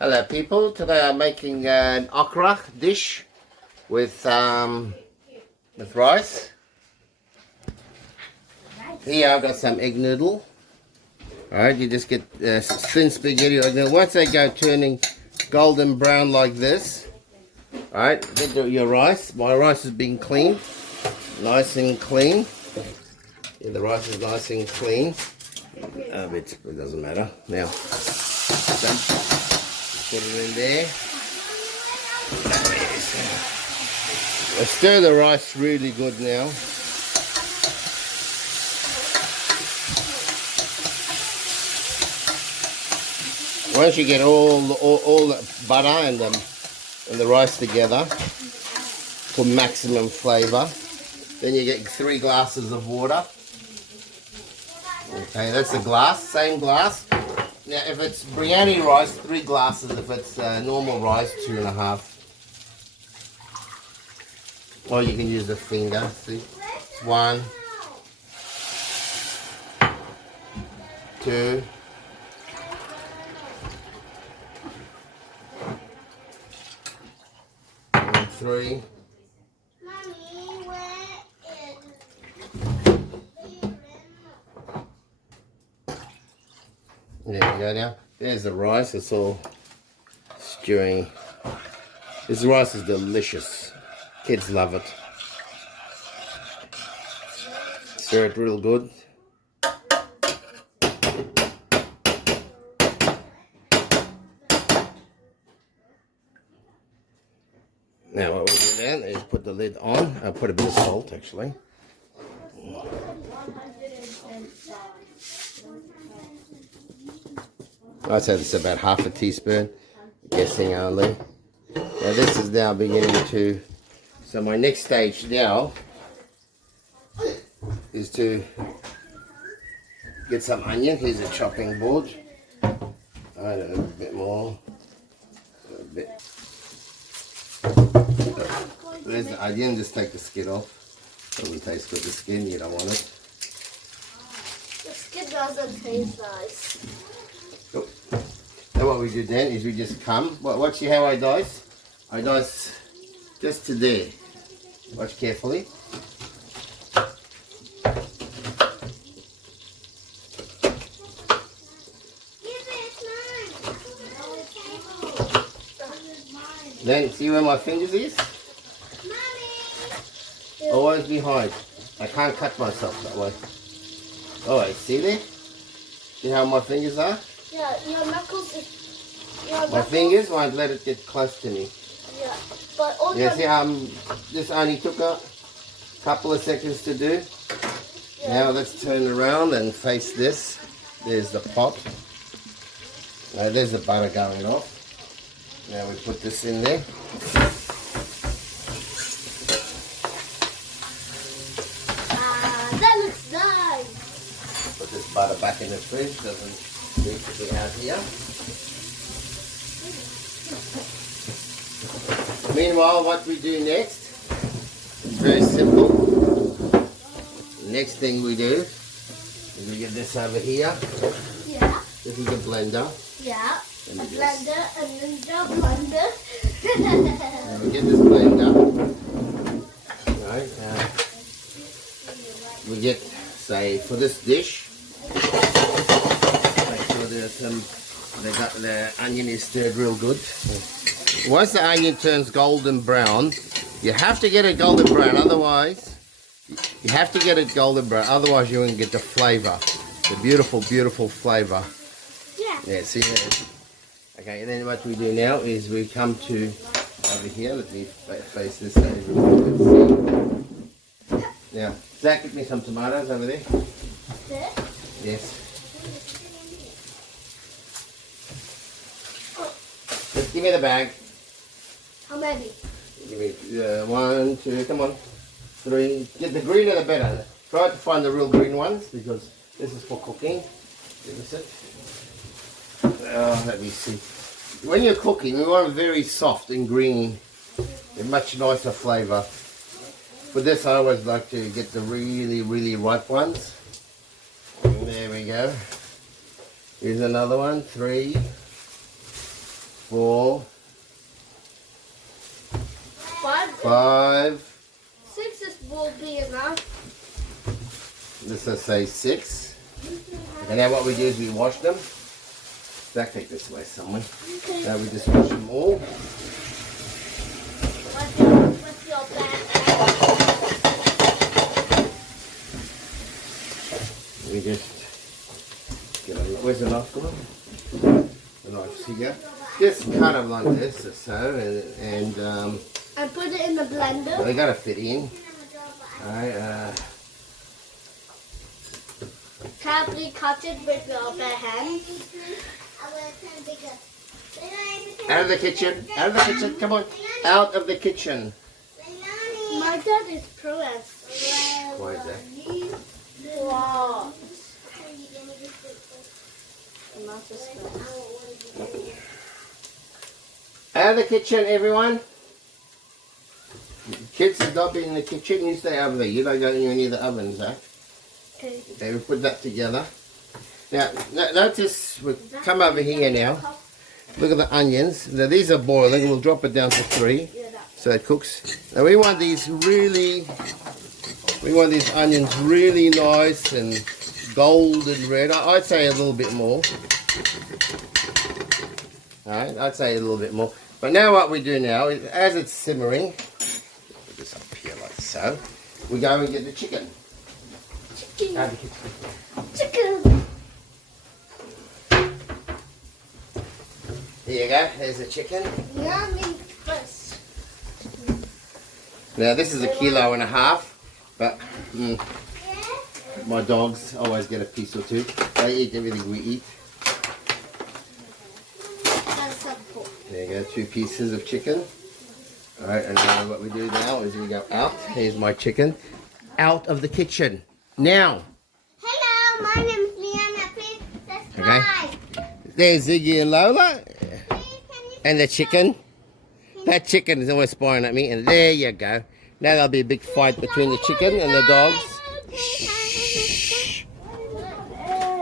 Hello people, today I'm making an okra dish with rice. Here I've got some egg noodle. Alright, you just get thin spaghetti. Now once they go turning golden brown like this, alright, get your rice. My rice has been cleaned, nice and clean. Yeah, the rice is nice and clean. It doesn't matter. Now, put it in there. I stir the rice really good now. Once you get all the butter and the rice together for maximum flavour, then you get 3 glasses of water. Okay, that's a glass, same glass. Now, if it's biryani rice, 3 glasses. If it's normal rice, 2.5. Or you can use a finger. See, 1, 2, 3. There we go now. There's the rice. It's all stewing. This rice is delicious. Kids love it. Stir it real good. Now what we'll do then is put the lid on. I'll put a bit of salt actually. I'd say it's about half a teaspoon, guessing only. Now this is now beginning to, so my next stage now is to get some onion. Here's a chopping board. I don't know, a bit more, a bit. There's the onion, just take the skin off. Doesn't taste good, the skin, you don't want it. The skin doesn't taste nice. Oh. So what we do then is we just come. Watch how I dice. I dice just to there. Watch carefully. Then see where my fingers is? Mommy. Always behind. I can't cut myself that way. Alright, see there? See how my fingers are? Yeah, your knuckles is... My fingers won't let it get close to me. Yeah, but all yeah, see how this only took a couple of seconds to do? Yeah. Now let's turn around and face this. There's the pot. Now there's the butter going off. Now we put this in there. That looks nice. Put this butter back in the fridge. Doesn't need to be out here. Meanwhile, what we do next is very simple. Next thing we do is we get this over here. Yeah. This is a blender. Yeah. A blender, a ninja blender. Now we get this blender. Right. We get, say, for this dish, make sure that the onion is stirred real good. Once the onion turns golden brown, you have to get it golden brown, otherwise, you won't get the flavour, the beautiful, beautiful flavour. Yeah. Yeah, see there. Okay, and then what we do now is we come to over here. Let me face this so everyone can see. Now, Zach, get me some tomatoes over there. This? Yes. Just give me the bag. How many? Give me 1, 2, come on, 3. Get the greener the better. Try to find the real green ones because this is for cooking. Give us it. Let me see. When you're cooking, we want it very soft and green, a much nicer flavour. For this, I always like to get the really, really ripe ones. And there we go. Here's another one, 3. 4, 5. 6 will be enough. This will say 6. And now what we do is we wash them. Back take this way somewhere. Okay. Now we just wash them all. What's your bag? We just get a, where's the knife gone? The knife's here. Just cut them like this or so, and I put it in the blender. they gotta fit in. Alright, Can I please cut it with your bare hands? out of the kitchen, out of the kitchen, come on, out of the kitchen. My dad is pro at. Why is that? Wow. Out of the kitchen, everyone. Kids, stop being in the kitchen. You stay over there. You don't go near the oven, Zach. Okay. Okay, we put that together. Now, notice we come over here now. Look at the onions. Now, these are boiling. We'll drop it down to 3 so it cooks. Now, we want these onions really nice and golden red. I'd say a little bit more. Alright, I'd say a little bit more. But now what we do now is, as it's simmering, put this up here like so, we go and get the chicken. Out of the kitchen. Chicken. There you go, there's the chicken. Yummy first. Now this is 1.5 kilos, but my dogs always get a piece or two. They eat everything we eat. That's a pork. There you go, 2 pieces of chicken. Alright, and now what we do now is we go out. Here's my chicken. Out of the kitchen. Now. Hello, my name is Liana. Please subscribe. Okay. There's Ziggy and Lola. And the chicken. That chicken is always spying at me. And there you go. Now there'll be a big fight between the chicken and the dogs. Shh.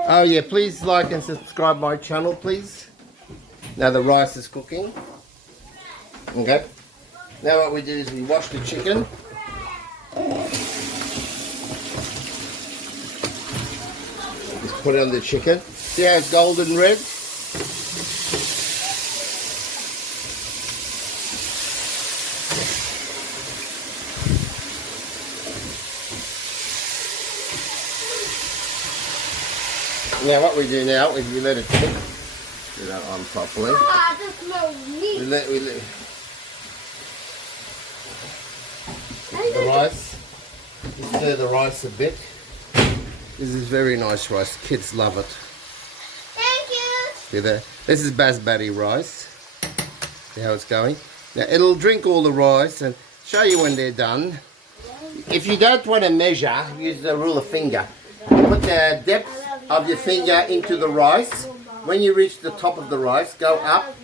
Oh yeah, please like and subscribe my channel, please. Now the rice is cooking. Okay. Now what we do is we wash the chicken. Just put it on the chicken. See how it's golden red? Now what we do now is we let it cook. Do that on properly. Ah, that smells neat. We let the rice. We stir the rice a bit. This is very nice rice. Kids love it. Thank you. See that? This is basmati rice. See how it's going? Now it'll drink all the rice and show you when they're done. If you don't want to measure, use the rule of finger. Put the depth of your finger into the rice. When you reach the top of the rice, go up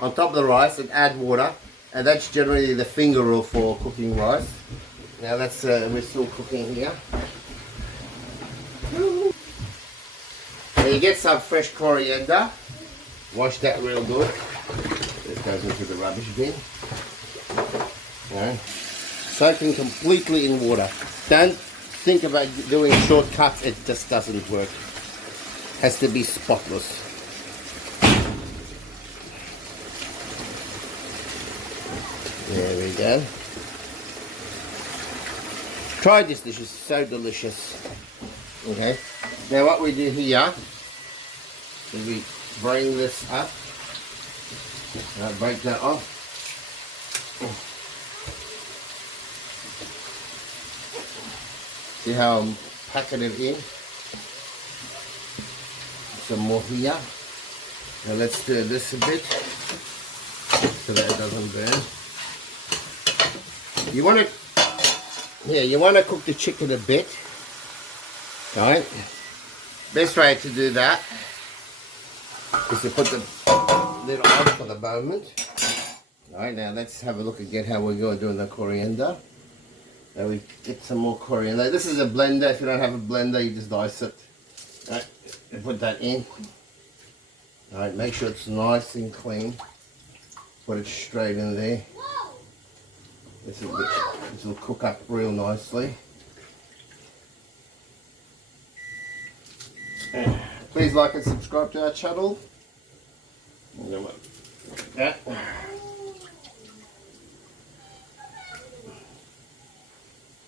on top of the rice and add water. And that's generally the finger rule for cooking rice. Now that's we're still cooking here. Now you get some fresh coriander. Wash that real good. This goes into the rubbish bin. Soaking completely in water. Don't think about doing shortcuts. It just doesn't work. Has to be spotless. There we go. Try this dish, it's so delicious. Okay. Now what we do here is we bring this up. Break that off. See how I'm packing it in? Some more here. Now let's stir this a bit so that it doesn't burn. You want to, cook the chicken a bit. Right? Best way to do that is to put the lid on for the moment. Alright, now let's have a look again how we're going to do the coriander. Now we get some more coriander. This is a blender. If you don't have a blender, you just dice it. Alright, put that in. Alright, make sure it's nice and clean. Put it straight in there. This will cook up real nicely. Please like and subscribe to our channel. Yeah.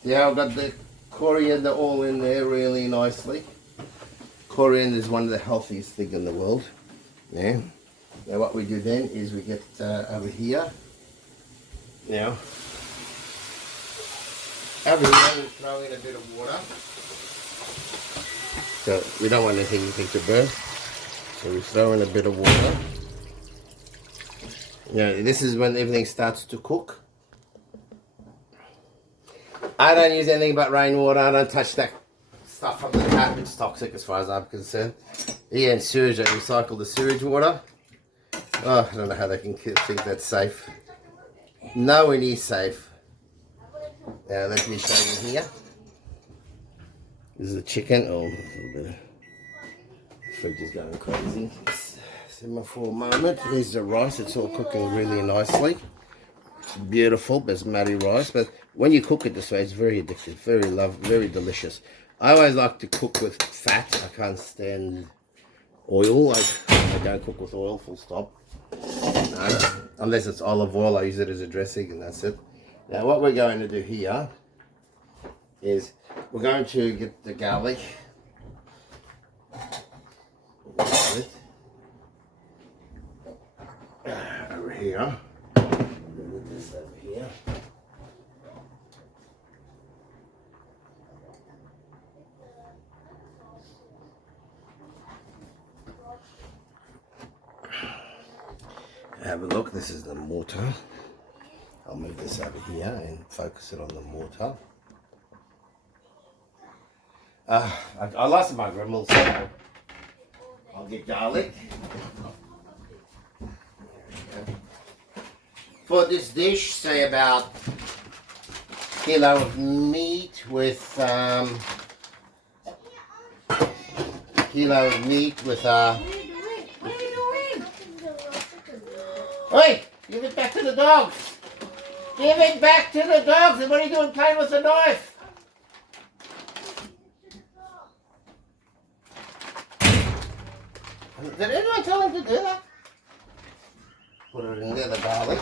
Yeah, I've got the coriander all in there really nicely. Coriander is one of the healthiest things in the world. Yeah. Now what we do then is we get over here. Now, over here we throw in a bit of water. So we don't want anything to burn. So we throw in a bit of water. Now this is when everything starts to cook. I don't use anything but rainwater. I don't touch that stuff from the tap. It's toxic as far as I'm concerned. Yeah, and sewage, I recycle the sewage water. Oh, I don't know how they can think that's safe. Nowhere near safe. Now let me show you here. This is the chicken. Oh, a little bit of fridge is going crazy. Simmer for a moment. There's the rice. It's all cooking really nicely. It's beautiful basmati rice. But when you cook it this way, it's very addictive, very delicious. I always like to cook with fat. I can't stand oil. I don't cook with oil, full stop. No, unless it's olive oil, I use it as a dressing and that's it. Now what we're going to do here is we're going to get the garlic. Over here. Put this over here. Have a look, this is the mortar. I'll move this over here and focus it on the mortar. I like my grimmel, so I'll get garlic. For this dish, say about a kilo of meat with Oi! Give it back to the dogs! Give it back to the dogs! And what are you doing playing with the knife? Did anyone tell him to do that? Put it in there, the garlic.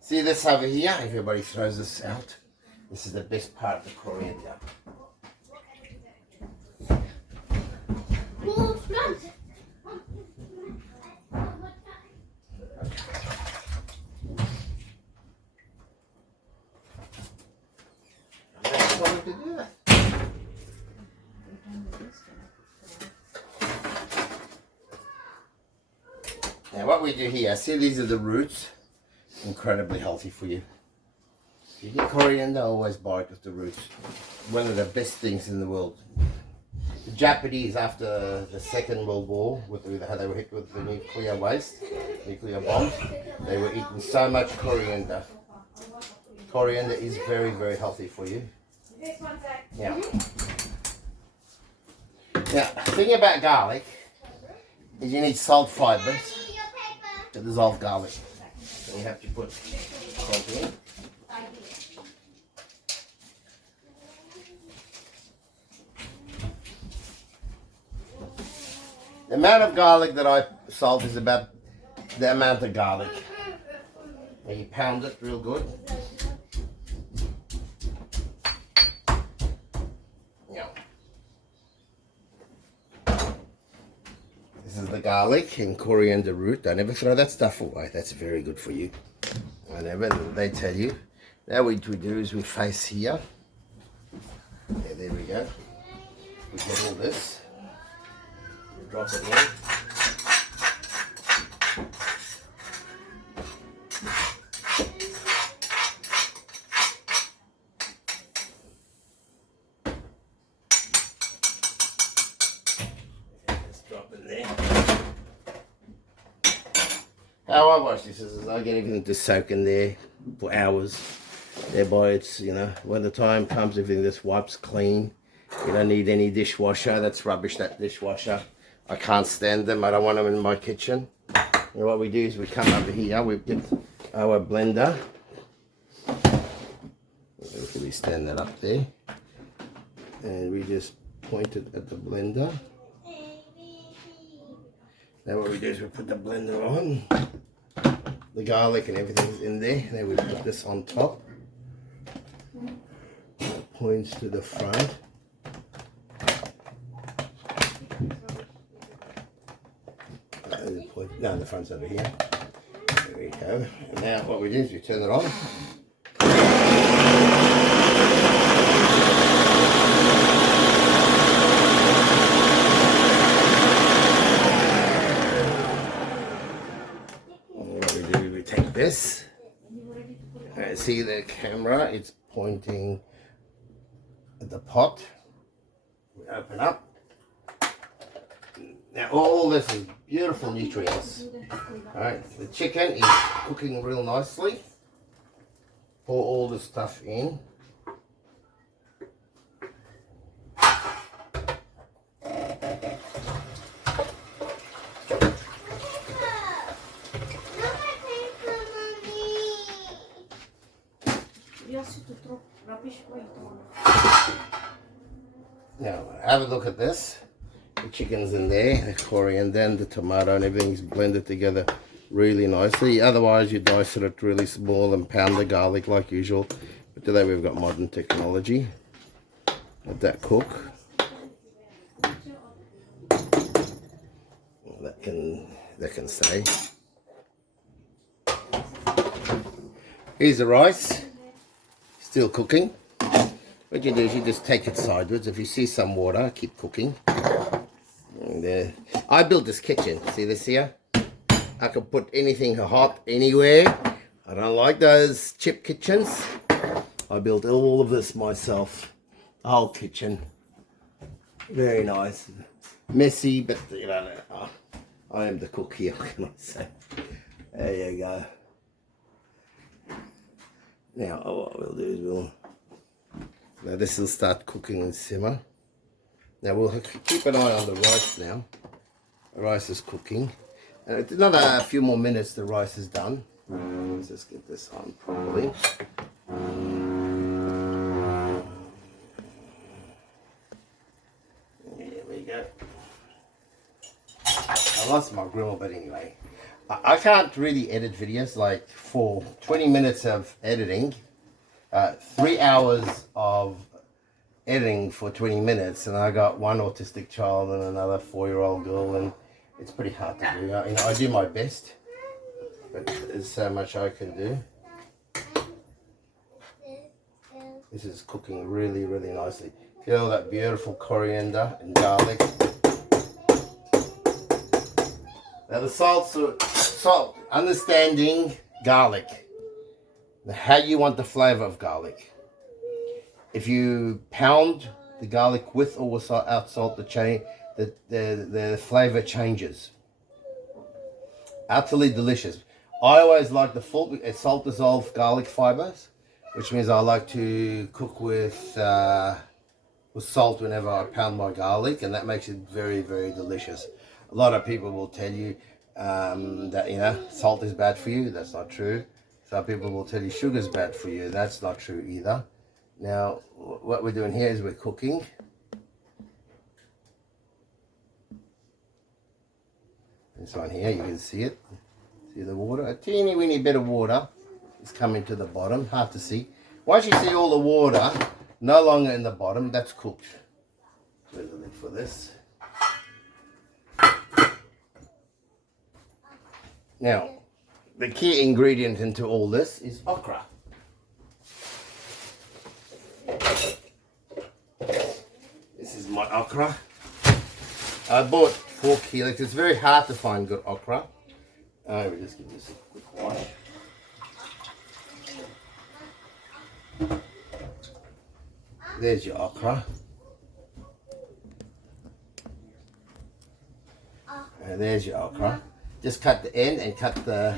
See this over here? Everybody throws this out. This is the best part of the coriander. To do that. Now what we do here, see these are the roots, incredibly healthy for you. If you get coriander, always buy it with the roots. One of the best things in the world. The Japanese, after the Second World War, with how they were hit with the nuclear waste, nuclear bombs, they were eating so much coriander. Coriander is very, very healthy for you. Yeah. Now, the thing about garlic is you need salt fibers to dissolve garlic. So you have to put salt in. The amount of garlic that I salt is about the amount of garlic. And you pound it real good. This is the garlic and coriander root. Don't ever throw that stuff away. That's very good for you. They tell you. Now what we do is we face here. Yeah, there we go. We get all this. We drop it in. How I wash this is I get everything to soak in there for hours. Thereby it's, you know, when the time comes, everything just wipes clean. You don't need any dishwasher. That's rubbish, that dishwasher. I can't stand them. I don't want them in my kitchen. And what we do is we come over here, we get our blender. We stand that up there. And we just point it at the blender. Now what we do is we put the blender on. The garlic and everything's in there. Then we put this on top. It points to the front. No, the front's over here. There we go. And now what we do is we turn it on. And what we do, we take this. See the camera, it's pointing at the pot. We open up. Now all this is beautiful nutrients. Alright, the chicken is cooking real nicely. Pour all this stuff in. Now have a look at this. The chicken's in there, the coriander and the tomato and everything's blended together really nicely. Otherwise you dice it really small and pound the garlic like usual. But today we've got modern technology. Let that cook. That can stay. Here's the rice. Still cooking. What you do is you just take it sideways. If you see some water, keep cooking. And, I built this kitchen. See this here? I can put anything hot anywhere. I don't like those chip kitchens. I built all of this myself. The whole kitchen. Very nice. Messy, but you know, I am the cook here, what can I say? There you go. Now what we'll do is now this will start cooking and simmer. Now we'll keep an eye on the rice now. The rice is cooking. And another few more minutes the rice is done. Let's just get this on properly. There we go. I lost my grill, but anyway. I can't really edit videos like for 20 minutes of editing. 3 hours of editing for 20 minutes, and I got one autistic child and another 4-year-old girl, and it's pretty hard to do. You know, I do my best, but there's so much I can do. This is cooking really, really nicely. See all that beautiful coriander and garlic. Now the salt, understanding garlic. How you want the flavor of garlic. If you pound the garlic with or without salt, the flavor changes. Utterly delicious. I always like the full salt dissolved garlic fibers, which means I like to cook with salt whenever I pound my garlic, and that makes it very, very delicious. A lot of people will tell you that, you know, salt is bad for you. That's not true. Some people will tell you sugar is bad for you. That's not true either. Now, what we're doing here is we're cooking. This one here, you can see it. See the water? A teeny weeny bit of water is coming to the bottom. Hard to see. Once you see all the water no longer in the bottom, that's cooked. There's a lid for this. Now, the key ingredient into all this is okra. This is my okra. I bought 4 kilos. It's very hard to find good okra. I will just give this a quick wash. There's your okra. And there's your okra. Just cut the end and cut the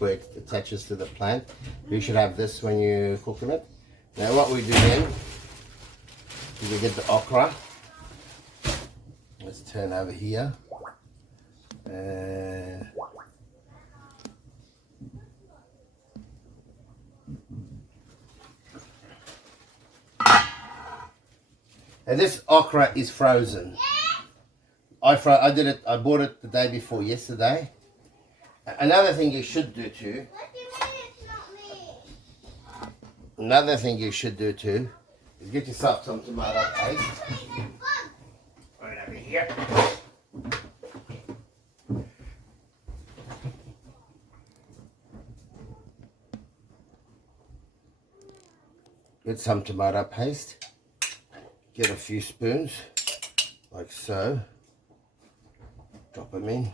where it attaches to the plant. You should have this when you're cooking it. Now what we do then is we get the okra. Let's turn over here. And this okra is frozen. I bought it the day before yesterday. Another thing you should do too. Another thing you should do too is get yourself some tomato paste. Right over here. Get some tomato paste. Get a few spoons, like so. Drop them in.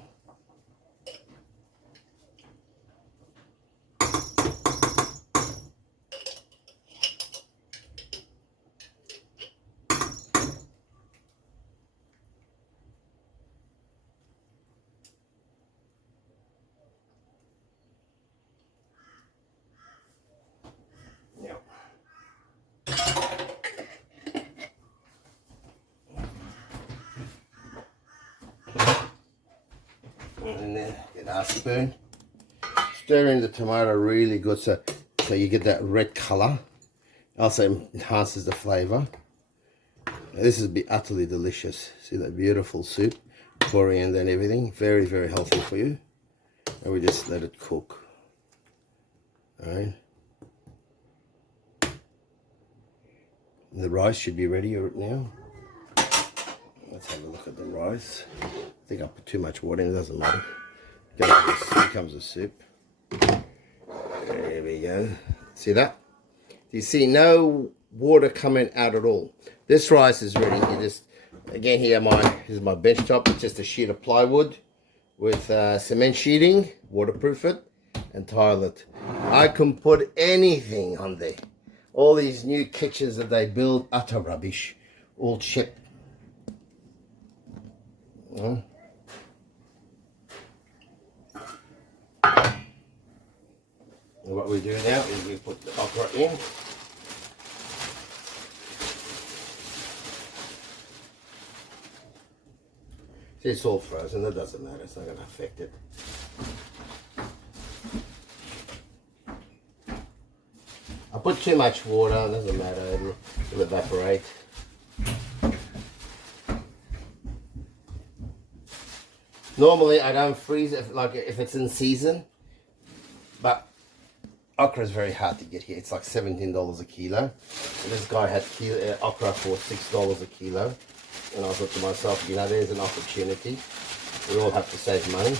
And then get our spoon. Stir in the tomato really good so you get that red color. Also enhances the flavor. This will be utterly delicious. See that beautiful soup, coriander and everything. Very, very healthy for you. And we just let it cook. Alright. The rice should be ready now. Let's have a look at the rice. I think I put too much water in, it doesn't matter. It becomes a soup. There we go. See that? You see no water coming out at all. This rice is ready. You just, again here, here's my bench top. It's just a sheet of plywood with cement sheeting, waterproof it, and tile it. I can put anything on there. All these new kitchens that they build, utter rubbish. All shit. And what we do now is we put the okra in. See, it's all frozen, that doesn't matter, it's not going to affect it. I put too much water, it doesn't matter, it'll evaporate. Normally I don't freeze it if it's in season, but okra is very hard to get here. It's like $17 a kilo. And this guy had okra for $6 a kilo. And I thought to myself, you know, there's an opportunity. We all have to save money.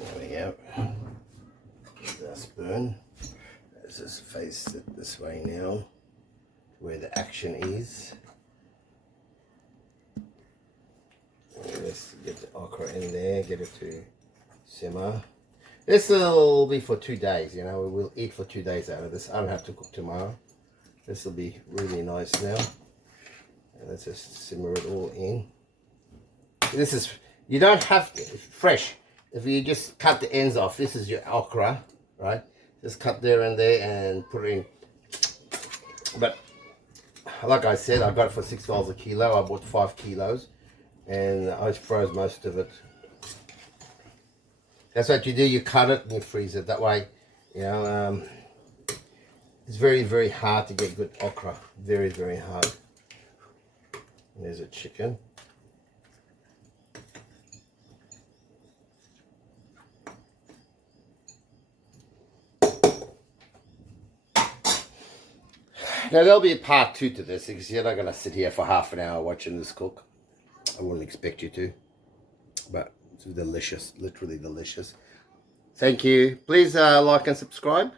There we go. There's our spoon. Let's just face it this way now, where the action is. Let's get the okra in there, get it to simmer. This will be for 2 days, you know, we'll eat for 2 days out of this. I don't have to cook tomorrow. This will be really nice now. And let's just simmer it all in. This is, you don't have to, it's fresh. If you just cut the ends off, this is your okra, right? Just cut there and there and put it in. But like I said, I got it for $6 a kilo. I bought 5 kilos and I froze most of it. That's what you do, you cut it and you freeze it. That way, you know, it's very, very hard to get good okra. Very, very hard. And there's a chicken. Now there'll be a part 2 to this because you're not going to sit here for half an hour watching this cook. I wouldn't expect you to. But it's delicious, literally delicious. Thank you. Please like and subscribe.